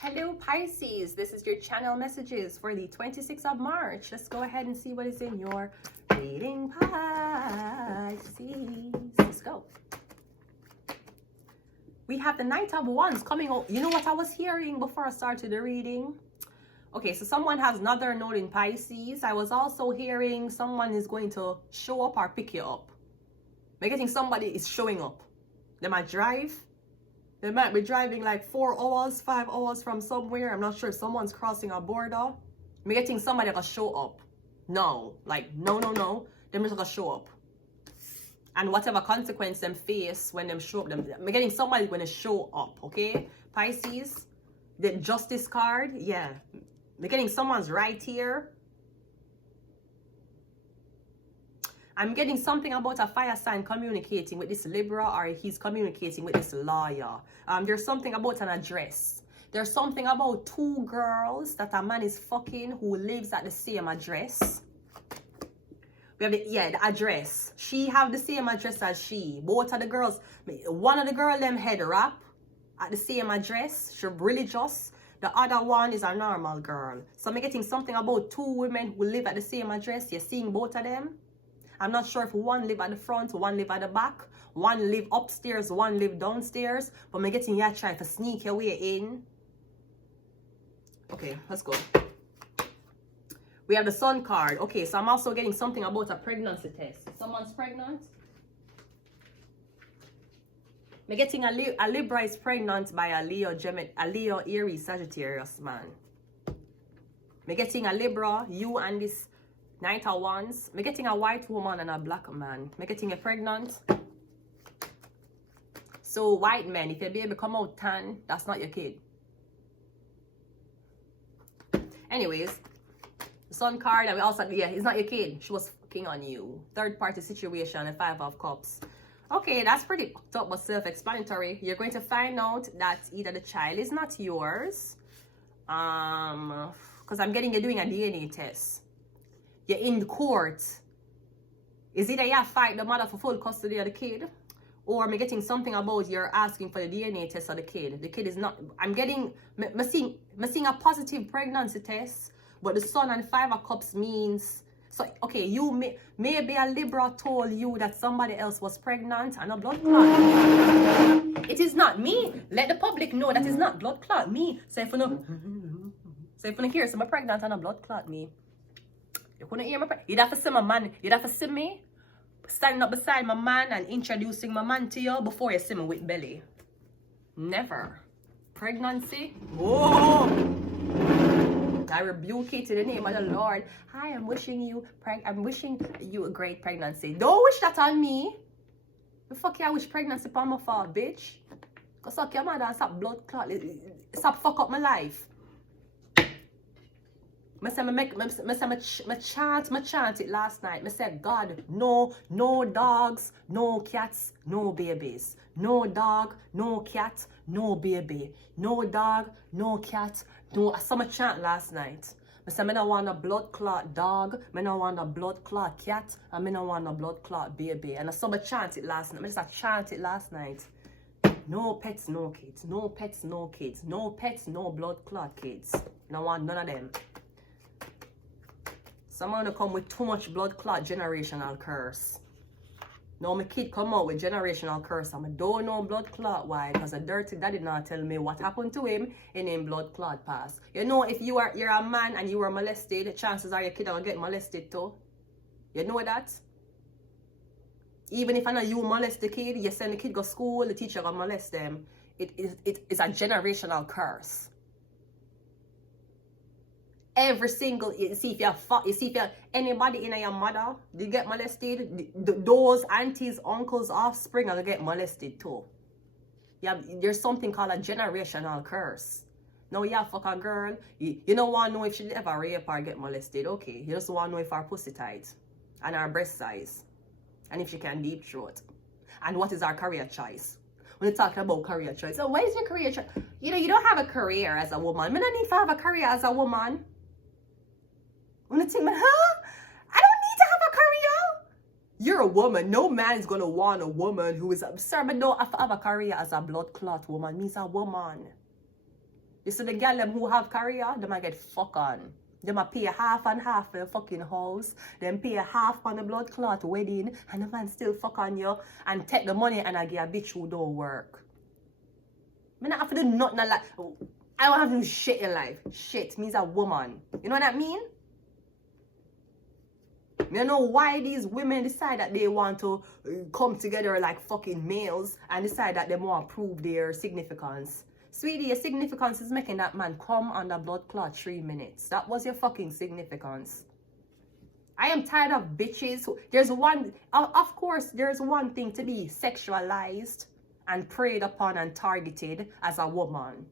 Hello Pisces, this is your channel messages for the 26th of March. Let's go ahead and see what is in your reading, Pisces. Let's go. We have the Knight of Wands coming out. You know what I was hearing before I started the reading? Okay, so someone has another note in Pisces. I was also hearing someone is going to show up or pick you up. I'm getting somebody is showing up. They might drive. They might be driving like 4 hours, 5 hours from somewhere. I'm not sure if someone's crossing a border. I'm getting somebody gonna show up. No. No. They're just gonna show up. And whatever consequence them face when them show up, I'm getting somebody gonna show up, okay? Pisces, the Justice card, yeah. I'm getting someone's right here. I'm getting something about a fire sign communicating with this Libra, or he's communicating with this lawyer. There's something about an address. There's something about 2 girls that a man is fucking who lives at the same address. We have the address. She have the same address as she. Both of the girls, one of the girl them head wrap at the same address. She religious. The other one is a normal girl. So I'm getting something about 2 women who live at the same address. You're seeing both of them. I'm not sure if one live at the front, one live at the back, one live upstairs, one live downstairs. But I'm getting you try to sneak your way in. Okay, let's go. We have the Sun card. Okay, so I'm also getting something about a pregnancy test. Someone's pregnant. I'm getting a Libra is pregnant by a Leo, Aries, Sagittarius man. I'm getting a Libra, you and this Knight of Wands. I'm getting a white woman and a black man. I'm getting a pregnant. So white men, if your baby come out tan, that's not your kid. Anyways, the Sun card, and we also, yeah, it's not your kid. She was fucking on you. Third party situation, a 5 of Cups. Okay, that's pretty tough but self-explanatory. You're going to find out that either the child is not yours, because I'm getting you doing a DNA test. You're in court. Is either you fight the mother for full custody of the kid, or I'm getting something about you're asking for the DNA test of the kid. The kid is not, I'm seeing a positive pregnancy test, but the Sun and 5 of Cups means, so okay, you maybe a Libra told you that somebody else was pregnant and a blood clot. It is not me. Let the public know that it's not blood clot me. So if you hear some pregnant and a blood clot me, you couldn't hear me. You'd have to see my man. You'd have to see me standing up beside my man and introducing my man to you before you see me with belly. Never. Pregnancy? Whoa! I rebuke it in the name of the Lord. Hi, I'm wishing you a great pregnancy. Don't wish that on me. The fuck I wish pregnancy upon my fault, bitch. Cause suck your mother and stop blood clot. Stop fuck up my life. I chant it last night. I said, God, no dogs, no cats, no babies. No dog, no cat, no baby. No dog, no cat, no. I saw my chant last night. I said, I don't want a blood clot dog, I don't want a blood clot cat, and I don't want a blood clot baby. And I saw my chant it last night. I just chant it last night. No pets, no kids. No pets, no kids. No pets, no blood clot kids. I don't want none of them. Someone to come with too much blood clot generational curse. Now my kid come out with generational curse. I don't know blood clot why. Because a dirty daddy not tell me what happened to him in him blood clot pass. You know, if you're a man and you were molested, chances are your kid will get molested too. You know that? Even if I know you molest the kid, you send the kid go to school, the teacher will molest them. It's a generational curse. Every single, you see if anybody in your mother, they get molested, those aunties, uncles, offspring will get molested too. There's something called a generational curse. Now you fuck a girl, you don't want to know if she ever rape or get molested, okay. You just want to know if her pussy tight and her breast size and if she can deep throat. And what is our career choice? When you're talking about career choice, so what is your career choice? You don't have a career as a woman. I don't need to have a career as a woman. When I think, I don't need to have a career. You're a woman. No man is going to want a woman who is absurd. But no, have a career as a blood clot woman. Means a woman. You see the girl them who have career, them might get fuck on. Them might pay half and half for the fucking house. Then pay half on the blood clot wedding. And the man still fuck on you. And take the money and I get a bitch who don't work. I don't have to do nothing like... I don't have to do shit in life. Shit means a woman. You know what I mean? I don't know why these women decide that they want to come together like fucking males and decide that they want to prove their significance. Sweetie, your significance is making that man come on the blood clot 3 minutes. That was your fucking significance. I am tired of bitches. There's one, of course, there's one thing to be sexualized and preyed upon and targeted as a woman.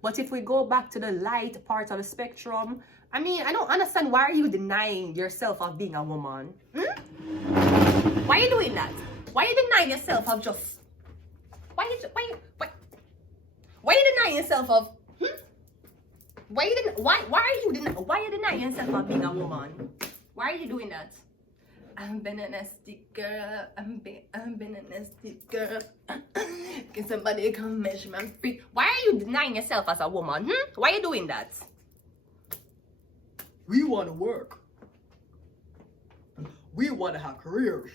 But if we go back to the light part of the spectrum, I mean, I don't understand, why are you denying yourself of being a woman? Why are you doing that? Why are you denying yourself of just... Why are you denying yourself of... Why are you denying yourself of being a woman? Why are you doing that? I'm been a nasty girl. I'm been a nasty girl. Can somebody come measure my feet? Why are you denying yourself as a woman? Why are you doing that? We want to work. We want to have careers.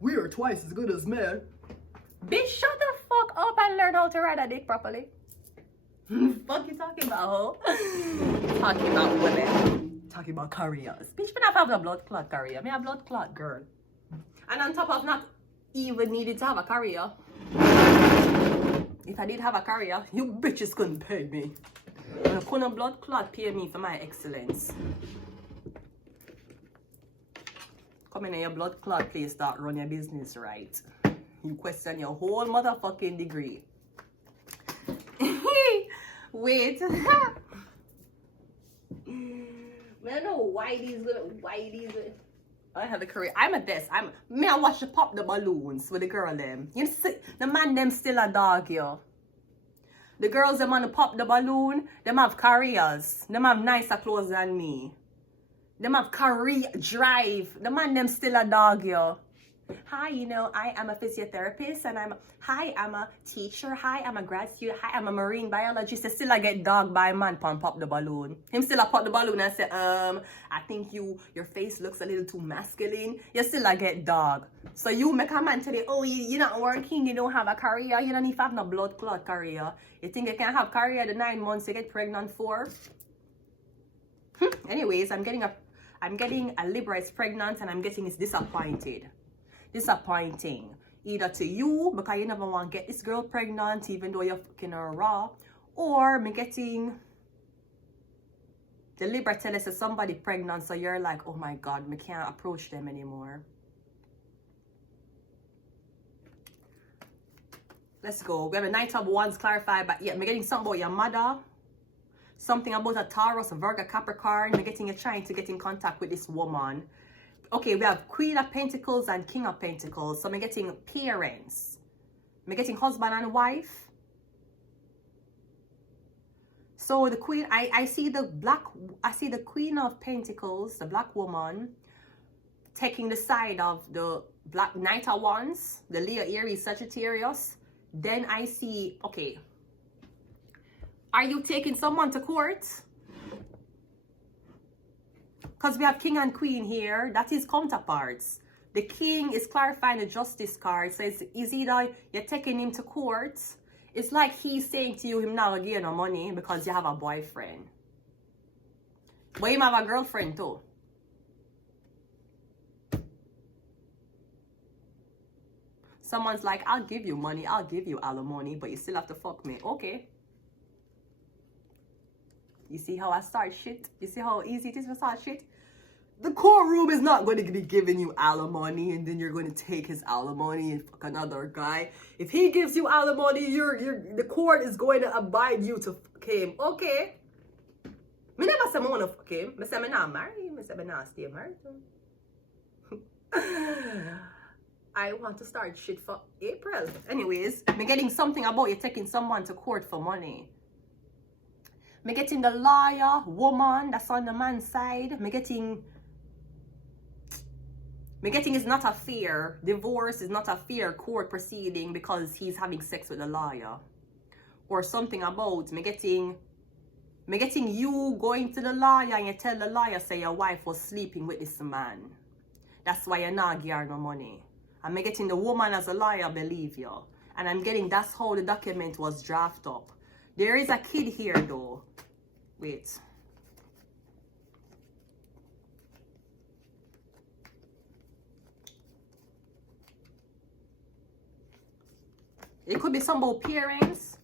We are twice as good as men. Bitch, shut the fuck up and learn how to ride a dick properly. Fuck you talking about, ho? Talking about women. Talking about careers. Bitch, but I have a blood clot career. Me a blood clot girl. And on top of not even needing to have a career. If I did have a career, you bitches couldn't pay me. And you couldn't blood clot pay me for my excellence. Come in your blood clot place, start run your business right. You question your whole motherfucking degree. Wait. I don't know why these I have a career. I'm at this. I watch you pop the balloons with the girl them. You see, the man them still a dog, yo. The girls them want to pop the balloon, them have careers. Them have nicer clothes than me. Them have career drive. The man them still a dog, yo. Hi, you know, I am a physiotherapist and I'm a teacher. Hi, I'm a grad student. Hi, I'm a marine biologist. I still I get dogged by a man pop the balloon. Him still I pop the balloon and say, I think your face looks a little too masculine. You still I get dogged. So you make a man tell you, oh, you're not working, you don't have a career, you don't even have no blood clot career. You think you can have career the 9 months you get pregnant for? Anyways, I'm getting a Libra is pregnant and I'm getting it's disappointing. Either to you because you never want to get this girl pregnant even though you're fucking her raw, or me getting the Libra tell us that somebody pregnant, so you're like, oh my god, me can't approach them anymore. Let's go. We have a Knight of Wands clarified, but yeah, me getting something about your mother, something about a Taurus, a Virgo, Capricorn. Me getting you trying to get in contact with this woman. Okay, we have Queen of Pentacles and King of Pentacles. So I'm getting parents. I'm getting husband and wife. So the Queen, I see the Queen of Pentacles, the black woman, taking the side of the black Knight of Wands, the Leo, Aries, Sagittarius. Then I see, okay, are you taking someone to court? Because we have King and Queen here. That is counterparts. The King is clarifying the Justice card. So it's either you're taking him to court. It's like he's saying to you, him now give you no money because you have a boyfriend. But him have a girlfriend too. Someone's like, I'll give you money. I'll give you alimony. But you still have to fuck me. Okay. You see how I start shit? You see how easy it is to start shit? The courtroom is not going to be giving you alimony and then you're going to take his alimony and fuck another guy. If he gives you alimony, the court is going to abide you to fuck him. Okay. Me never say I want to fuck him. I say I'm not married. I say I'm not stay married. I want to start shit for April. Anyways, I'm getting something about you taking someone to court for money. Me getting the lawyer, woman that's on the man's side. Me getting is not a fair. Divorce is not a fair court proceeding because he's having sex with a lawyer. or something about me getting you going to the lawyer and you tell the lawyer say your wife was sleeping with this man. That's why you're not give her no money. I'm getting the woman as a lawyer believe you. And I'm getting that's how the document was drafted up. There is a kid here though. Wait. It could be some about parents.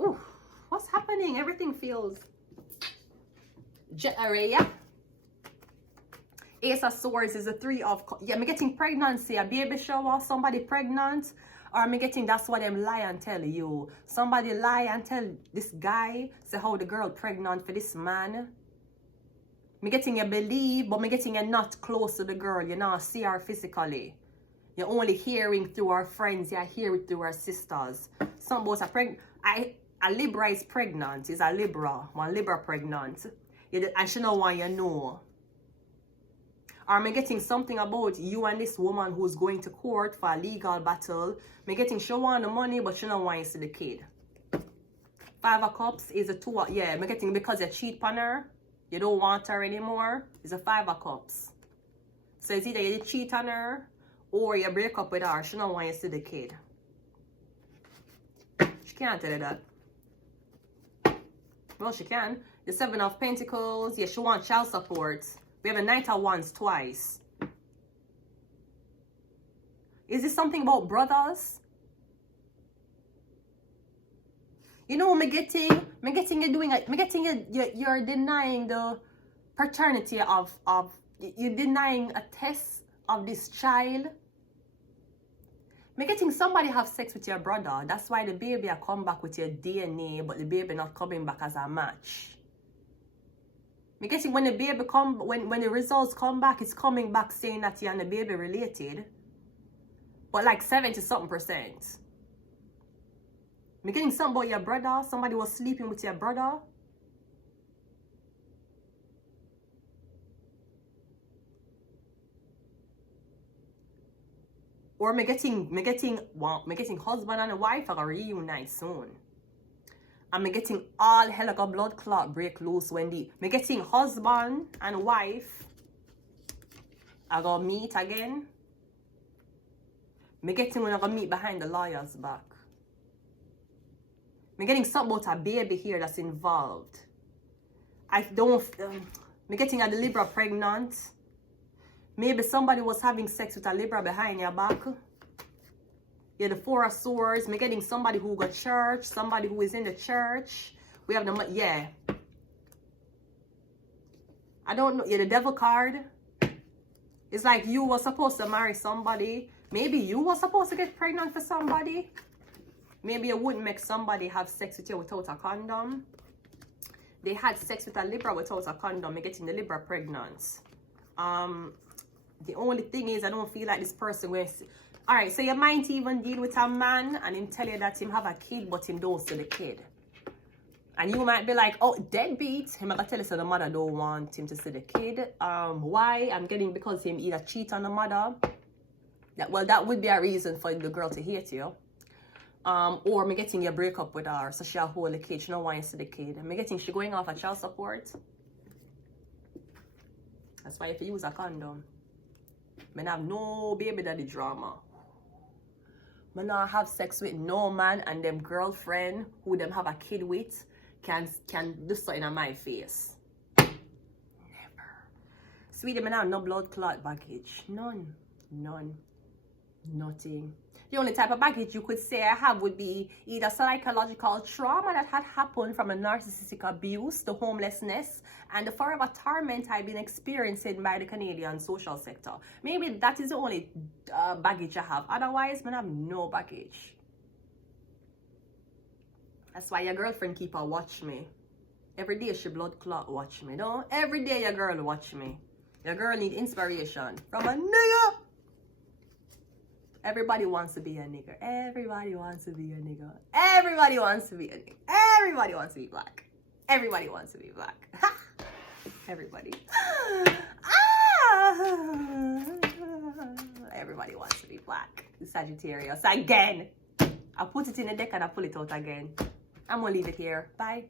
Ooh, what's happening? Everything feels area. Ace of Swords is a 3 of... Yeah, I'm getting pregnancy, a baby shower, somebody pregnant. Or I'm getting that's what them lie and tell you. Somebody lie and tell this guy, say how the girl pregnant for this man. I'm getting you believe, but I'm getting you not close to the girl. You not see her physically. You're only hearing through our friends. You're hearing through our sisters. Some boys are pregnant. A Libra is pregnant. Is a Libra. One Libra pregnant. And she don't want you know. Or am I getting something about you and this woman who's going to court for a legal battle? I'm getting she want the money, but she don't want you to see the kid. 5 of Cups is a 2 of... Yeah, I'm getting because you cheat on her. You don't want her anymore. It's a 5 of Cups. So it's either you cheat on her or you break up with her. She don't want you to see the kid. She can't tell you that. Well, she can. The 7 of Pentacles. Yeah, she wants child support. We have a Knight of Wands twice. Is this something about brothers? You know, you're denying the paternity of you're denying a test of this child. I'm getting somebody have sex with your brother. That's why the baby will come back with your DNA, but the baby not coming back as a match. I'm getting when the baby when the results come back, it's coming back saying that you and the baby related. But like 70-something%. I'm getting something about your brother. Somebody was sleeping with your brother. Or I'm getting husband and wife are gonna reunite soon. I'm getting all hell like a blood clot break loose when I'm getting husband and wife are gonna meet again. I'm getting when I'm gonna meet behind the lawyer's back. I'm getting something about a baby here that's involved. I'm getting a Libra pregnant. Maybe somebody was having sex with a Libra behind your back. Yeah, the 4 of Swords. I'm getting somebody who got church. Somebody who is in the church. We have the... Yeah. I don't know. Yeah, the Devil card. It's like you were supposed to marry somebody. Maybe you were supposed to get pregnant for somebody. Maybe you wouldn't make somebody have sex with you without a condom. They had sex with a Libra without a condom. I'm getting the Libra pregnant. The only thing is I don't feel like this person will... Alright, so you might even deal with a man and him tell you that him have a kid, but him don't see the kid. And you might be like, oh, deadbeat. Him ever tell you so the mother don't want him to see the kid. Why? I'm getting because him either cheat on the mother. That would be a reason for the girl to hate you. Or me getting you break up with her, so she'll hold the kid. She don't want you to see the kid. Me getting she going off a child support. That's why if you use a condom. Me have no baby daddy drama. Me not have sex with no man and them girlfriend who them have a kid with can do something on my face. Never. Sweetie, me have no blood clot baggage. None. Nothing. The only type of baggage you could say I have would be either psychological trauma that had happened from a narcissistic abuse, the homelessness, and the forever torment I've been experiencing by the Canadian social sector. Maybe that is the only baggage I have. Otherwise, I have no baggage. That's why your girlfriend keep her watch me. Every day she blood clot watch me. No, every day your girl watch me. Your girl need inspiration from a nigga. Everybody wants to be a nigger. Everybody wants to be a nigger. Everybody wants to be a nigger. Everybody wants to be black. Everybody wants to be black. Everybody. everybody wants to be black. Sagittarius. Again. I put it in the deck and I pull it out again. I'm going to leave it here. Bye.